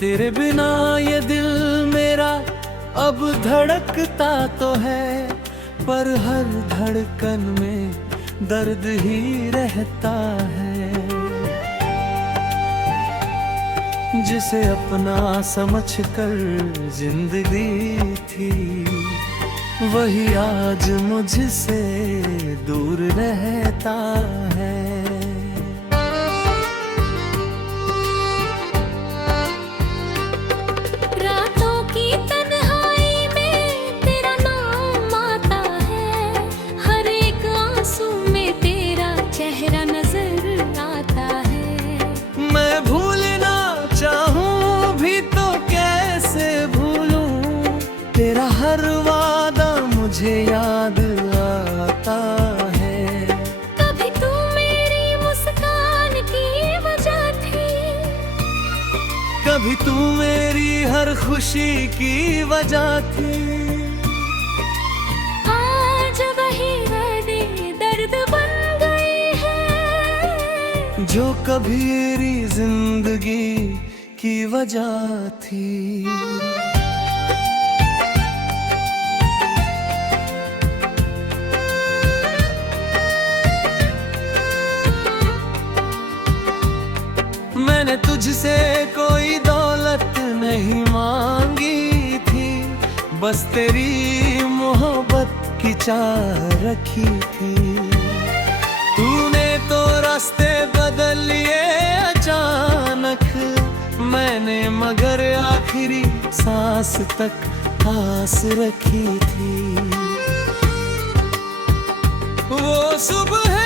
तेरे बिना ये दिल मेरा अब धड़कता तो है, पर हर धड़कन में दर्द ही रहता है। जिसे अपना समझकर जिंदगी थी, वही आज मुझसे दूर रहता है। तेरा हर वादा मुझे याद आता है। कभी तू मेरी मुस्कान की वजह थी, कभी तू मेरी हर खुशी की वजह थी। आज वही वादे दर्द बन गए हैं, जो कभी मेरी जिंदगी की वजह थी। मैंने तुझसे कोई दौलत नहीं मांगी थी, बस तेरी मोहब्बत की चाह रखी थी। तूने तो रास्ते बदल लिए अचानक, मैंने मगर आखिरी सांस तक आस रखी थी। वो सुबह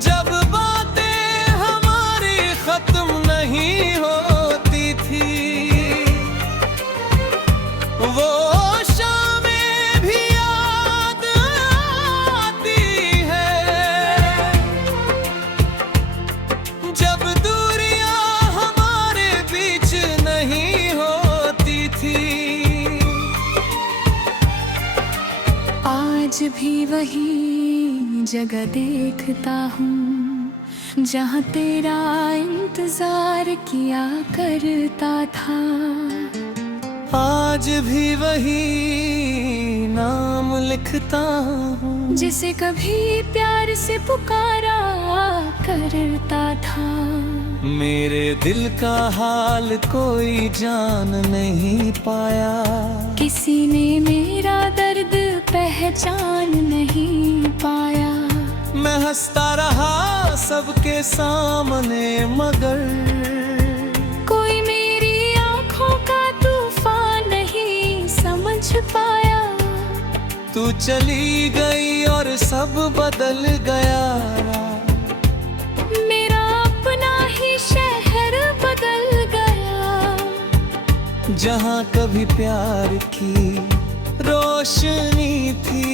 जब बातें हमारी खत्म नहीं होती थी, वो शामें भी याद आती है। जब दूरियां हमारे बीच नहीं होती थी। आज भी वही जगह देखता हूँ, जहाँ तेरा इंतजार किया करता था। आज भी वही नाम लिखता हूँ, जिसे कभी प्यार से पुकारा करता था। मेरे दिल का हाल कोई जान नहीं पाया, किसी ने मेरा दर्द पहचान नहीं पाया। मैं हंसता रहा सबके सामने, मगर कोई मेरी आँखों का तूफान नहीं समझ पाया। तू चली गई और सब बदल गया। मेरा अपना ही शहर बदल गया, जहाँ कभी प्यार की रोशनी थी,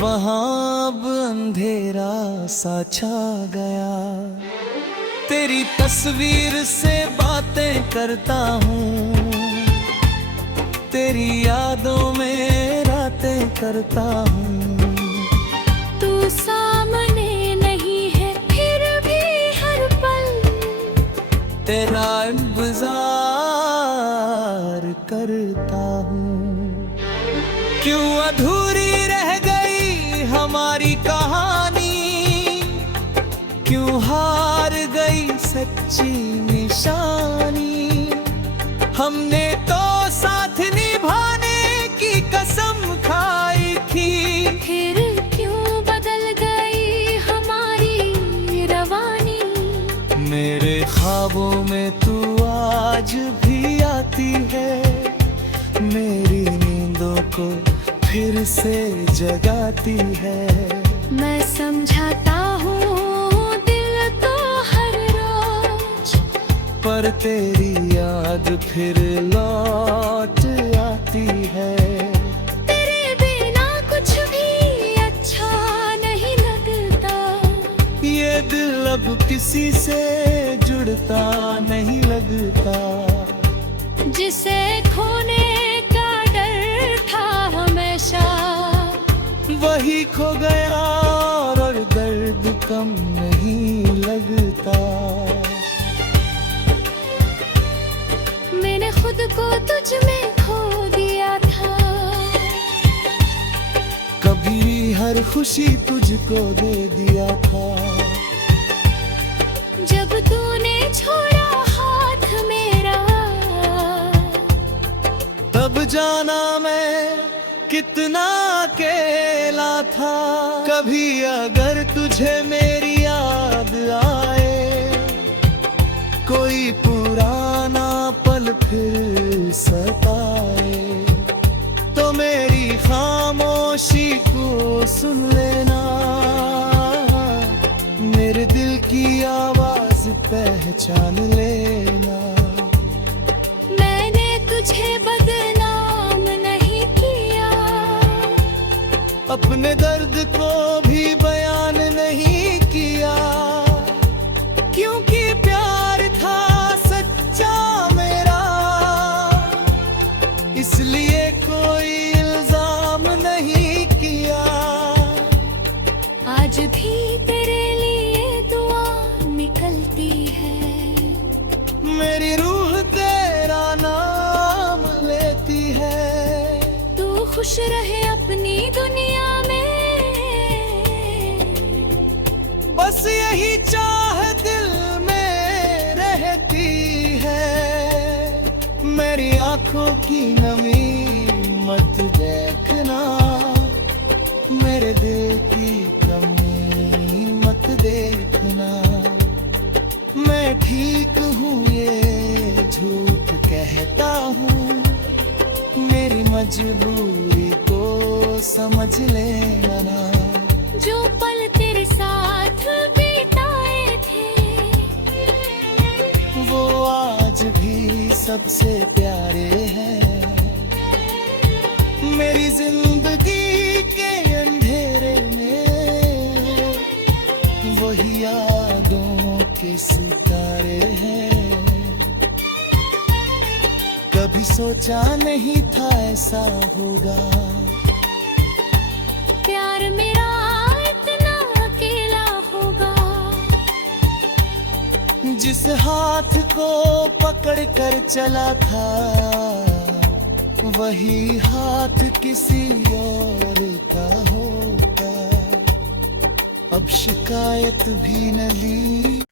वहाँ अब अंधेरा सा छा गया। तेरी तस्वीर से बातें करता हूँ, तेरी यादों में रातें करता हूँ। तू सामने नहीं है फिर भी हर पल तेरा इंतजार करता हूँ। क्यों अधूरी रह गई हमारी कहानी, क्यों हार गई सच्ची निशानी। हमने तो साथ निभाने की कसम खाई थी, फिर क्यों बदल गई हमारी रवानी। मेरे ख्वाबों में तू आज भी आती है, मेरी नींदों को फिर से जगाती है। मैं समझाता हूँ दिल तो हर रोज, पर तेरी याद फिर लौट आती है। तेरे बिना कुछ भी अच्छा नहीं लगता, ये दिल अब किसी से जुड़ता नहीं लगता। जिसे खोने का डर था हमेशा, वही खो गया और दर्द कम नहीं लगता। मैंने खुद को तुझ में खो दिया था, कभी हर खुशी तुझको दे दिया था। जब तूने छोड़ा हाथ मेरा, तब जाना मैं कितना अकेला था। कभी अगर तुझे मेरी याद आए, कोई पुराना पल फिर सताए, तो मेरी खामोशी को सुन लेना, मेरे दिल की आवाज पहचान लेना। मैंने तुझे बदनाम नहीं किया, अपने दर्द को भी बयान नहीं किया, क्योंकि प्यार था सच्चा मेरा, इसलिए कोई इल्जाम नहीं किया। आज भी तेरे लिए दुआ निकलती है, मेरी रूह तेरा नाम लेती है। तू खुश रहे अपनी दुनिया में, बस यही चाह दिल में रहती है। मेरी आंखों की नमी मत देखना, मेरे दिल की कमी मत देखना। मैं ठीक हूँ ये झूठ कहता हूँ, मेरी मजबूरी को समझ लेना। जो पल तेरे साथ बिताए थे, वो आज भी सबसे प्यारे हैं। मेरी जिंदगी के अंधेरे में वही यादों के सितारे हैं। कभी सोचा नहीं था ऐसा होगा, प्यार मेरा इतना अकेला होगा। जिस हाथ को पकड़ कर चला था, वही हाथ किसी और का होगा। अब शिकायत भी न ली।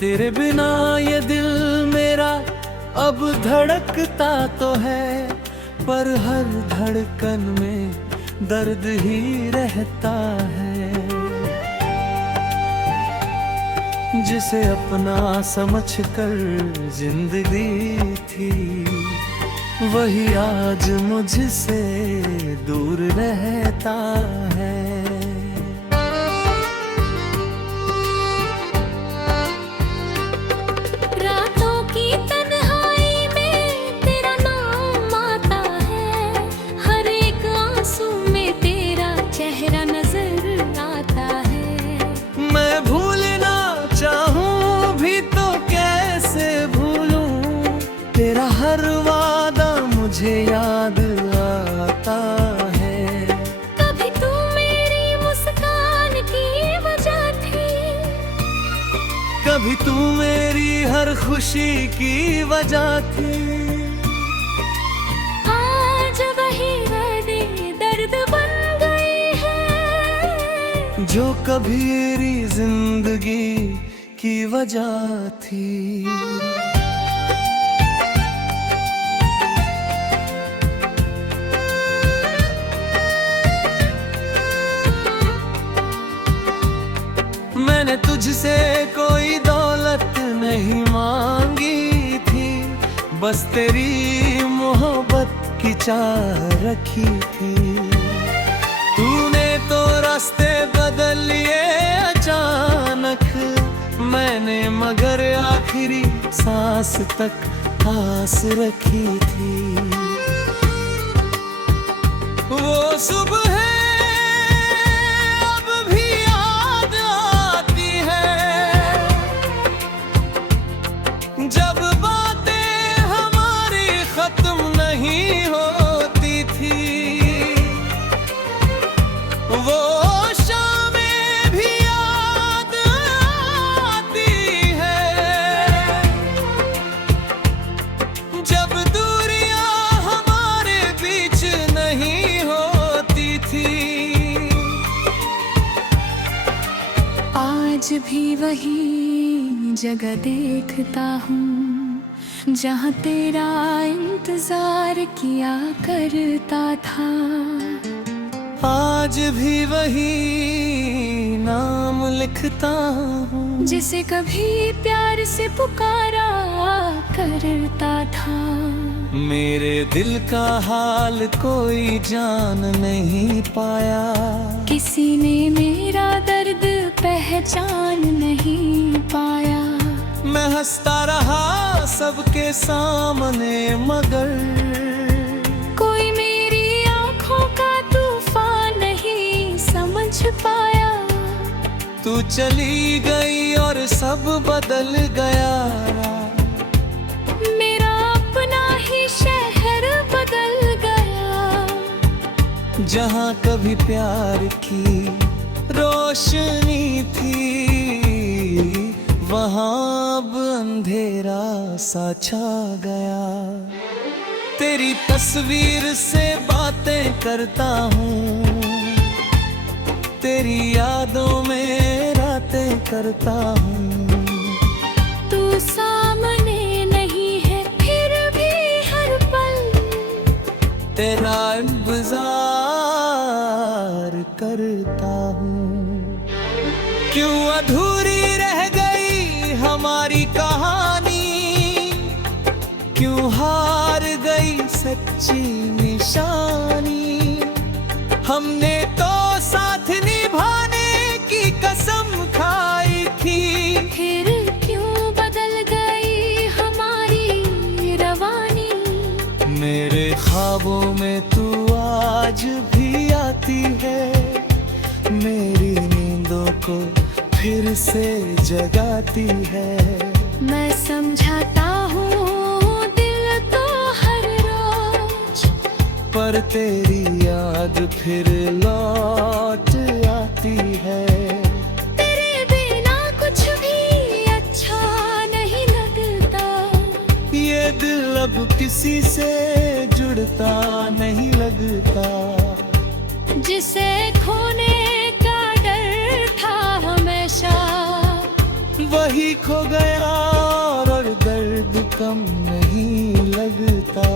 तेरे बिना ये दिल मेरा अब धड़कता तो है, पर हर धड़कन में दर्द ही रहता है। जिसे अपना समझकर जिंदगी थी, वही आज मुझसे दूर रहता है। हर वादा मुझे याद आता है। कभी तू मेरी मुस्कान की वजह थी, कभी तू मेरी हर खुशी की वजह थी। आज वही वादे दर्द बन गए हैं, जो कभी मेरी जिंदगी की वजह थी। मैंने तुझसे कोई दौलत नहीं मांगी थी, बस तेरी मोहब्बत की चाह रखी थी। तूने तो रास्ते बदल लिए अचानक, मैंने मगर आखिरी सांस तक आस रखी थी। वो सुबह अब भी याद आती है, भी वही जगह देखता हूँ जहाँ तेरा इंतजार किया करता था। आज भी वही नाम लिखता हूँ जिसे कभी प्यार से पुकारा करता था। मेरे दिल का हाल कोई जान नहीं पाया, किसी ने मेरा दर्द पहचान नहीं पाया। मैं हंसता रहा सबके सामने मगर कोई मेरी आँखों का तूफान नहीं समझ पाया। तू चली गई और सब बदल गया। मेरा अपना ही शहर बदल गया। जहाँ कभी प्यार की रोशनी थी वहाँ अब अंधेरा सा छा गया। तेरी तस्वीर से बातें करता हूँ, तेरी यादों में रातें करता हूँ। तू सामने नहीं है फिर भी हर पल तेरा इंतजार करता हूँ। क्यों अधूरी रह गई हमारी कहानी, क्यों हार गई सच्ची निशानी। हमने तो साथ निभाने की कसम खाई थी, फिर क्यों बदल गई हमारी रवानी। मेरे ख्वाबों में तू आज भी आती है, मेरी नींदों को फिर से जगाती है। मैं समझाता हूँ दिल तो हर रोज, पर तेरी याद फिर लौट आती है। तेरे बिना कुछ भी अच्छा नहीं लगता। ये दिल अब किसी से जुड़ता नहीं लगता। जिसे खोने का डर था हमेशा, वही खो गया और दर्द कम नहीं लगता।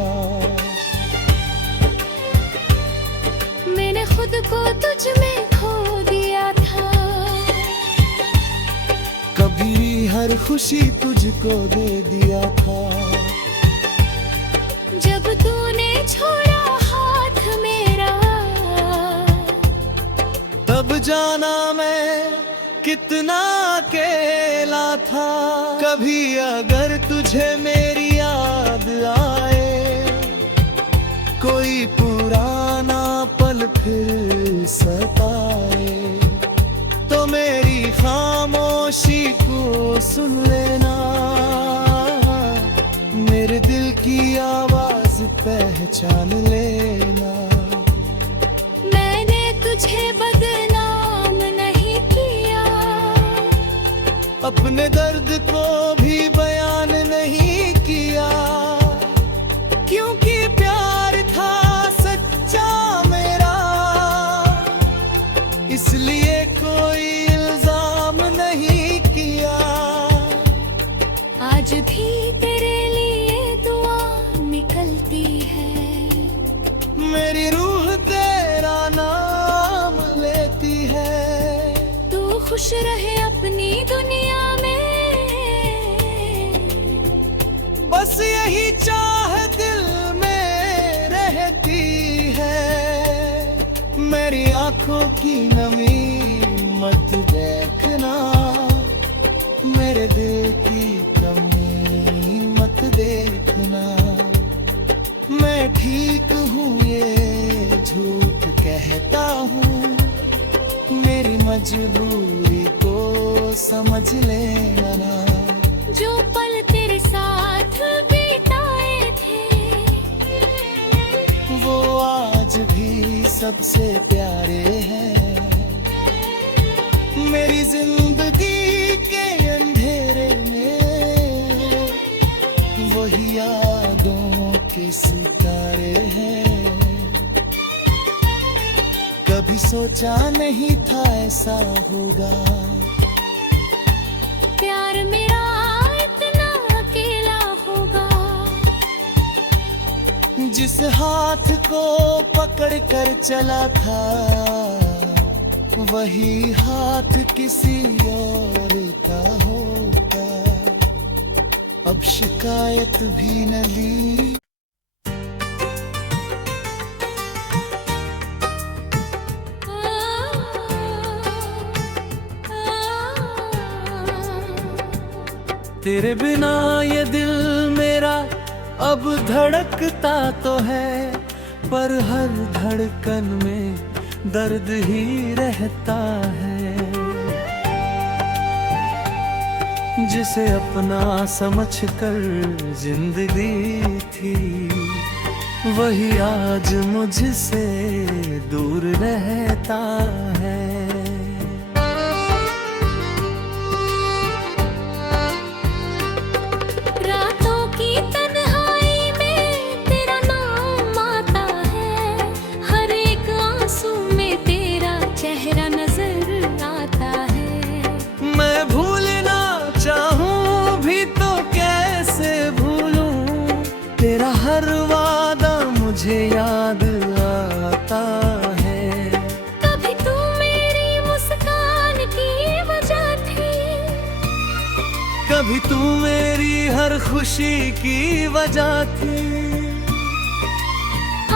मैंने खुद को तुझ में खो दिया था। कभी हर खुशी तुझको दे दिया था। जब तूने छोड़ा हाथ मेरा, तब जाना मैं कितना अकेला था। कभी अगर तुझे मेरी याद आए, कोई पुराना पल फिर सताए, तो मेरी खामोशी को सुन लेना। मेरे दिल की आवाज पहचान लेना। मैंने तुझे बदनाम नहीं किया, अपने दर्द को भी बयान नहीं किया, क्योंकि प्यार था सच्चा मेरा, इसलिए कोई इल्जाम नहीं किया। आज भी तेरे लिए दुआ निकलती है। मेरी रूह तेरा नाम लेती है। तू खुश रहे अपनी दुनिया में, बस यही चाह दिल में रहती है। मेरी आंखों की नमी मत देखना, मेरे दिल की कमी मत देखना। मैं ठीक हूँ ये झूठ कहता हूँ, मेरी मजबूरी को समझ लेना। जो पल तेरे साथ बिताए थे, वो आज भी सबसे प्यारे हैं। मेरी जिंदगी के अंधेरे में वही यादों के सितारे हैं। कभी सोचा नहीं था ऐसा होगा, पर मेरा इतना अकेला होगा। जिस हाथ को पकड़ कर चला था वही हाथ किसी और का होगा। अब शिकायत भी न ली। तेरे बिना ये दिल मेरा अब धड़कता तो है, पर हर धड़कन में दर्द ही रहता है। जिसे अपना समझकर जिंदगी थी वही आज मुझसे दूर रहता है। हर वादा मुझे याद आता है। कभी तू मेरी मुस्कान की वजह थी, कभी तू मेरी हर खुशी की वजह थी।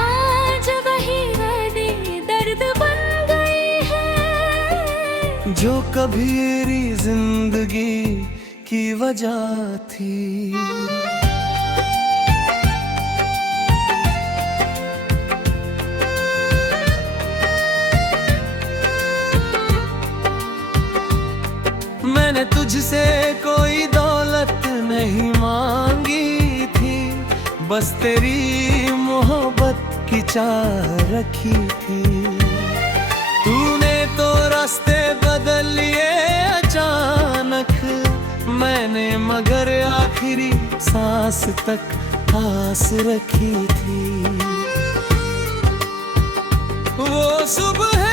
आज वही यादें दर्द बन गई है, जो कभी मेरी जिंदगी की वजह थी। मैंने तुझसे कोई दौलत नहीं मांगी थी, बस तेरी मोहब्बत की चाह रखी थी। तूने तो रास्ते बदल लिए अचानक, मैंने मगर आखिरी सांस तक आस रखी थी। वो सुबह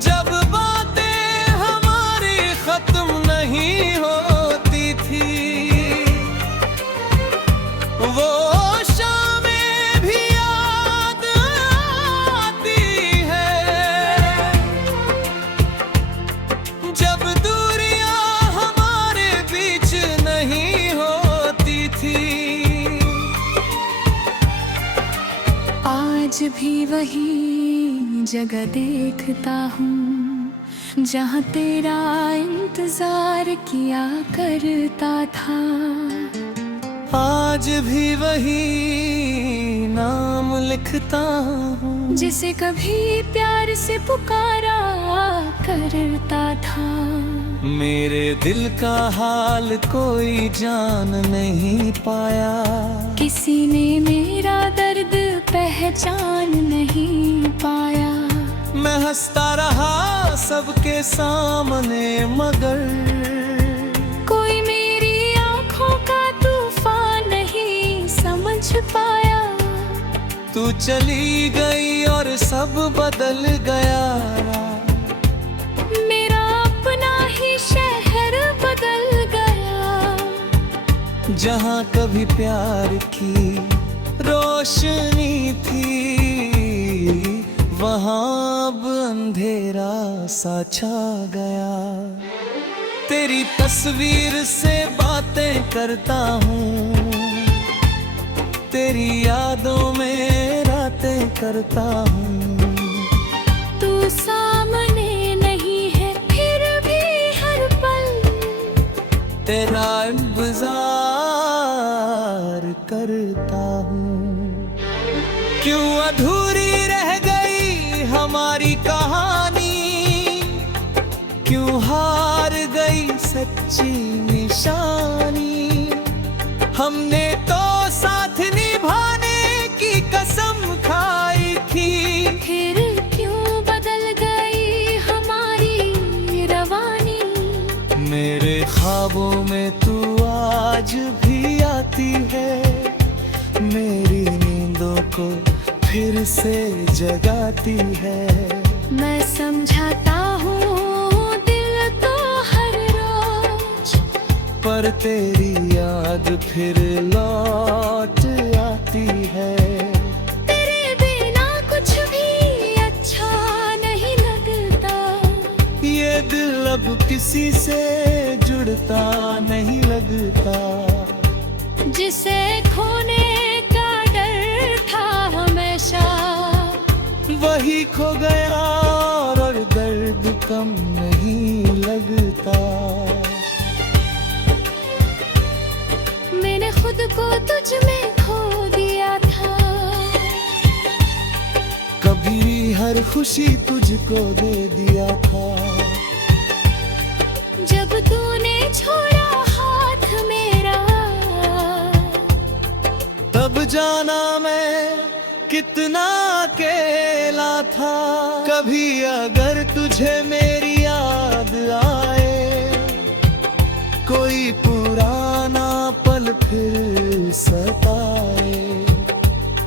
जब बातें हमारी खत्म नहीं होती थी, वो शामें भी याद आती है। जब दूरियां हमारे बीच नहीं होती थी। आज भी वही जगह देखता हूँ जहाँ तेरा इंतजार किया करता था। आज भी वही नाम लिखता हूँ जिसे कभी प्यार से पुकारा करता था। मेरे दिल का हाल कोई जान नहीं पाया, किसी ने मेरा दर्द पहचान नहीं पाया। मैं हंसता रहा सबके सामने मगर कोई मेरी आँखों का तूफान नहीं समझ पाया। तू चली गई और सब बदल गया। मेरा अपना ही शहर बदल गया, जहाँ कभी प्यार की रोशनी थी वहाँ अब अंधेरा सा छा गया। तेरी तस्वीर से बातें करता हूँ, तेरी यादों में रातें करता हूँ। तू सामने नहीं है फिर भी हर पल तेरा इंतजार करता हूँ। क्यों अधूरी रह गई हमारी कहानी, क्यों हार गई सच्ची निशानी। हमने तो साथ निभाने की कसम खाई थी, फिर क्यों बदल गई हमारी रवानी। मेरे ख्वाबों में तू आज भी आती है, मेरी नींदों को फिर से जगाती है। मैं समझाता हूँ दिल तो हर रोज, पर तेरी याद फिर लौट आती है। तेरे बिना कुछ भी अच्छा नहीं लगता, ये दिल अब किसी से जुड़ता नहीं लगता। जिसे खोने का डर था हमेशा, वही खो गया और दर्द कम नहीं लगता। मैंने खुद को तुझ में खो दिया था, कभी हर खुशी तुझको दे दिया था। जब तूने छोड़ा हाथ मेरा, तब जाना मैं कितना अकेला था। कभी अगर तुझे मेरी याद आए, कोई पुराना पल फिर सताए,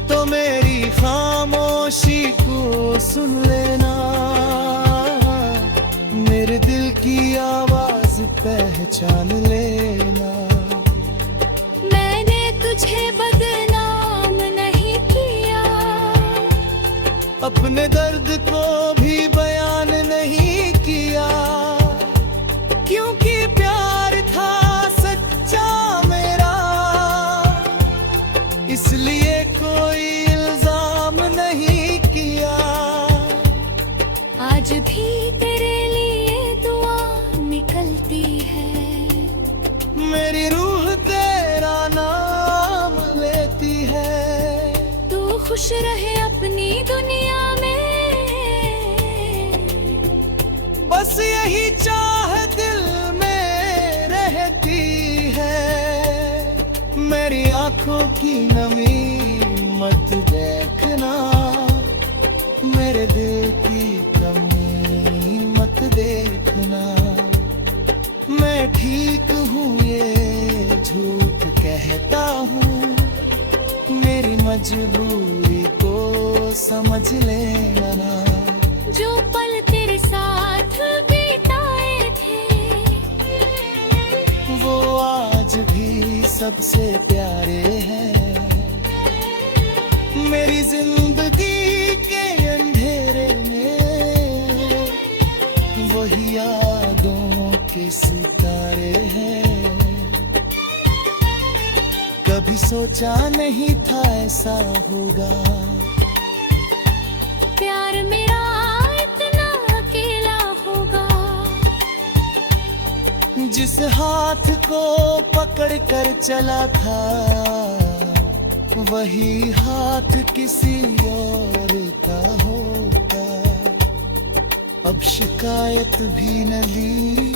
तो मेरी खामोशी को सुन लेना। मेरे दिल की आवाज पहचान लेना। मैंने तुझे बदनाम नहीं किया, अपने दर्द को भी बयान नहीं किया, क्योंकि प्यार था सच्चा मेरा। इसलिए कोई इल्जाम नहीं किया। आज भी तेरे लिए दुआ निकलती है। मेरी रूह तेरा नाम लेती है। तू खुश रहे अपनी दुनिया में, बस यही चाह दिल में रहती है। मेरी आंखों की नमी मत देखना, मेरे दिल की कमी मत देखना। मैं ठीक हूँ ये झूठ कहता हूँ, मेरी मजबूरी को समझ लेना। जो पल तेरे साथ बिताए थे, वो आज भी सबसे प्यारे हैं। मेरी जिंदगी के अंधेरे में वही यादों के सितारे हैं। कभी सोचा नहीं था ऐसा होगा, प्यार मेरा इतना अकेला होगा। जिस हाथ को पकड़ कर चला था, वही हाथ किसी और का होगा। अब शिकायत भी न ली।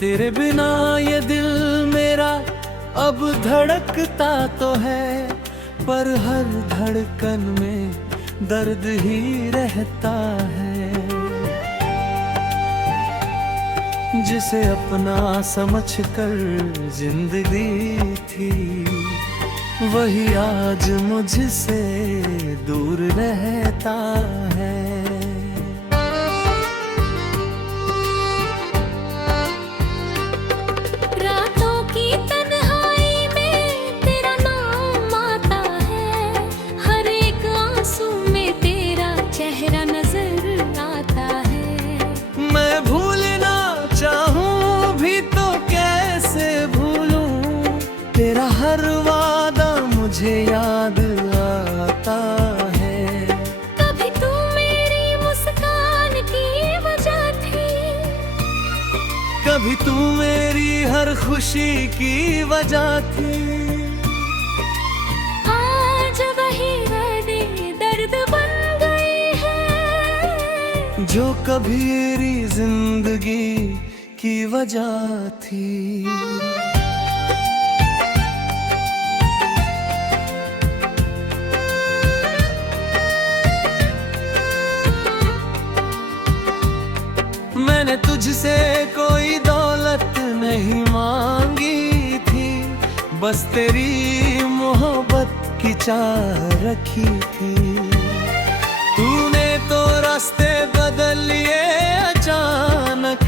तेरे बिना ये दिल मेरा अब धड़कता तो है, पर हर धड़कन में दर्द ही रहता है। जिसे अपना समझकर जिंदगी थी, वही आज मुझसे दूर रहता है। हर वादा मुझे याद आता है। कभी तू मेरी मुस्कान की वजह थी, कभी तू मेरी हर खुशी की वजह थी। आज वही यादें दर्द बन गई है, जो कभी मेरी जिंदगी की वजह थी। बस तेरी मोहब्बत की चाह रखी थी। तूने तो रास्ते बदल लिए अचानक,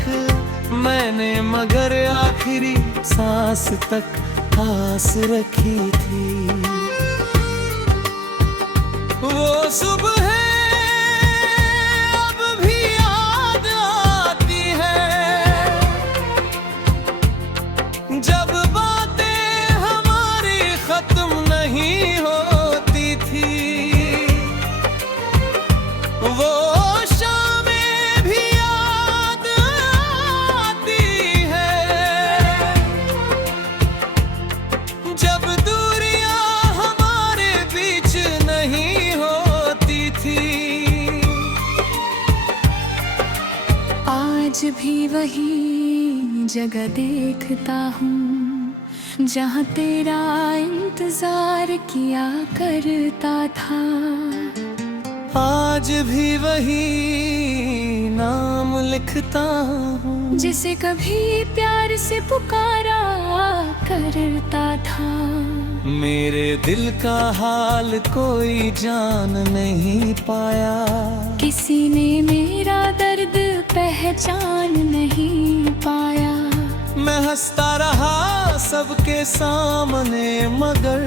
मैंने मगर आखिरी सांस तक आस रखी थी। वो सुबह अब भी याद आती है, जब बातें हमारी खत्म नहीं होती थी। वो शामें भी याद आती है, जब दूरियां हमारे बीच नहीं होती थी। आज भी वही जगह देखता हूँ जहाँ तेरा इंतजार किया करता था। आज भी वही नाम लिखता हूँ जिसे कभी प्यार से पुकारा करता था। मेरे दिल का हाल कोई जान नहीं पाया, किसी ने मेरा दर्द पहचान नहीं पाया। मैं हंसता रहा सबके सामने मगर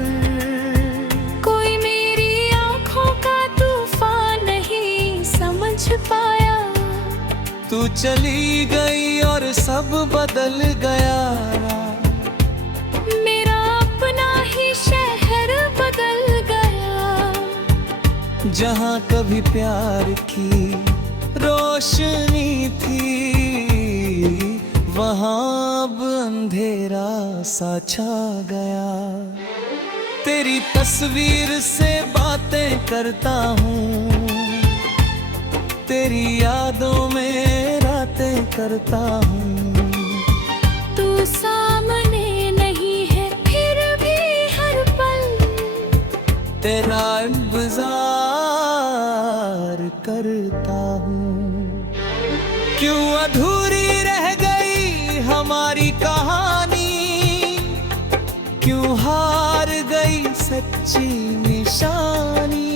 कोई मेरी आंखों का तूफान नहीं समझ पाया। तू चली गई और सब बदल गया। मेरा अपना ही शहर बदल गया, जहाँ कभी प्यार की रोशनी थी, वहाँ अब अंधेरा सा छा गया। तेरी तस्वीर से बातें करता हूँ, तेरी यादों में रातें करता हूँ। तू सामने नहीं है फिर भी हर पल तेरा इंतजार करता हूँ। क्यों अधूरी रह गई हमारी कहानी, क्यों हार गई सच्ची निशानी।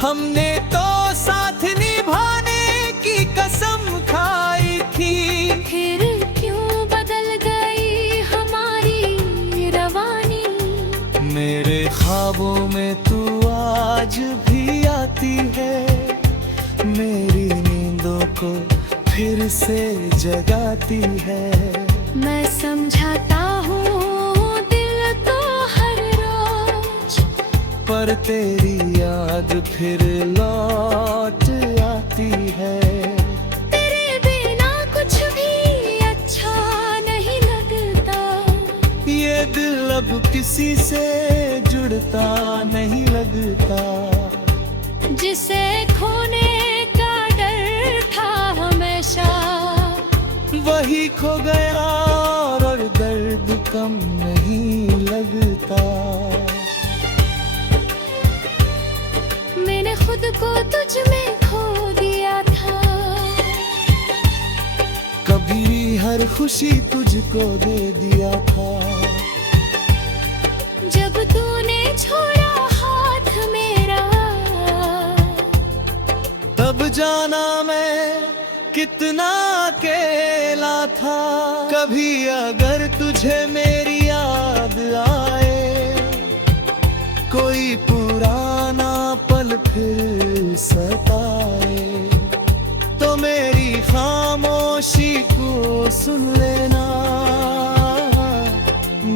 हमने तो साथ निभाने की कसम खाई थी, फिर क्यों बदल गई हमारी रवानी। मेरे ख्वाबों में तू आज भी आती है, मेरी नींदों को फिर से जगाती है। मैं समझाता हूँ दिल तो हर रोज, पर तेरी याद फिर लौट आती है। तेरे बिना कुछ भी अच्छा नहीं लगता। ये दिल अब किसी से जुड़ता नहीं लगता। जिसे खोने का डर था हमेशा, वही खो गया और दर्द कम नहीं लगता। मैंने खुद को तुझ में खो दिया था, कभी हर खुशी तुझको दे दिया था। जब तूने छोड़ा हाथ मेरा, तब जाना मैं कितना अकेला था। कभी अगर तुझे मेरी याद आए, कोई पुराना पल फिर सताए, तो मेरी खामोशी को सुन लेना।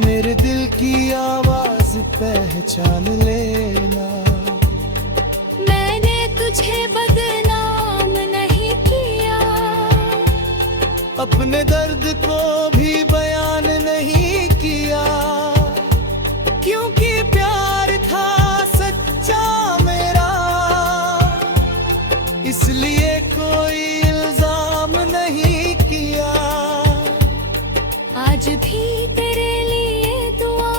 मेरे दिल की आवाज पहचान लेना। मैंने तुझे बदनाम नहीं किया, अपने दर्द को भी बयान नहीं किया, क्योंकि प्यार था सच्चा मेरा, इसलिए कोई इल्जाम नहीं किया। आज भी तेरे लिए दुआ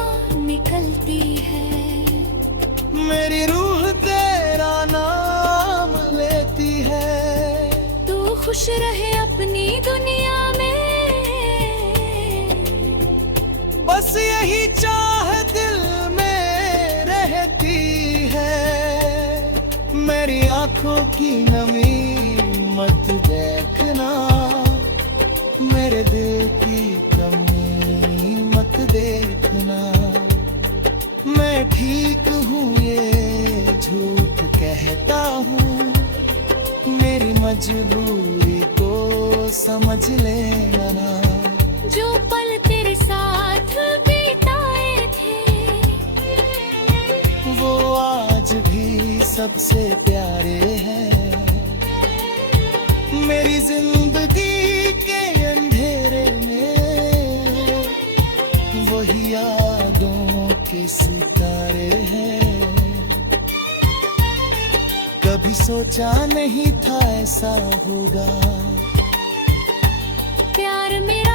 निकलती है। मेरी रूह तेरा नाम लेती है। तू खुश रहे अपनी दुनिया में, की नमी मत देखना, मेरे दिल की कमी मत देखना। मैं ठीक हूँ ये झूठ कहता हूँ, मेरी मजबूरी को समझ लेना ना। जो पल तेरे साथ बिताए थे वो आज भी सबसे प्यारे हैं। मेरी जिंदगी के अंधेरे में वही यादों के सितारे हैं। कभी सोचा नहीं था ऐसा होगा, प्यार मेरा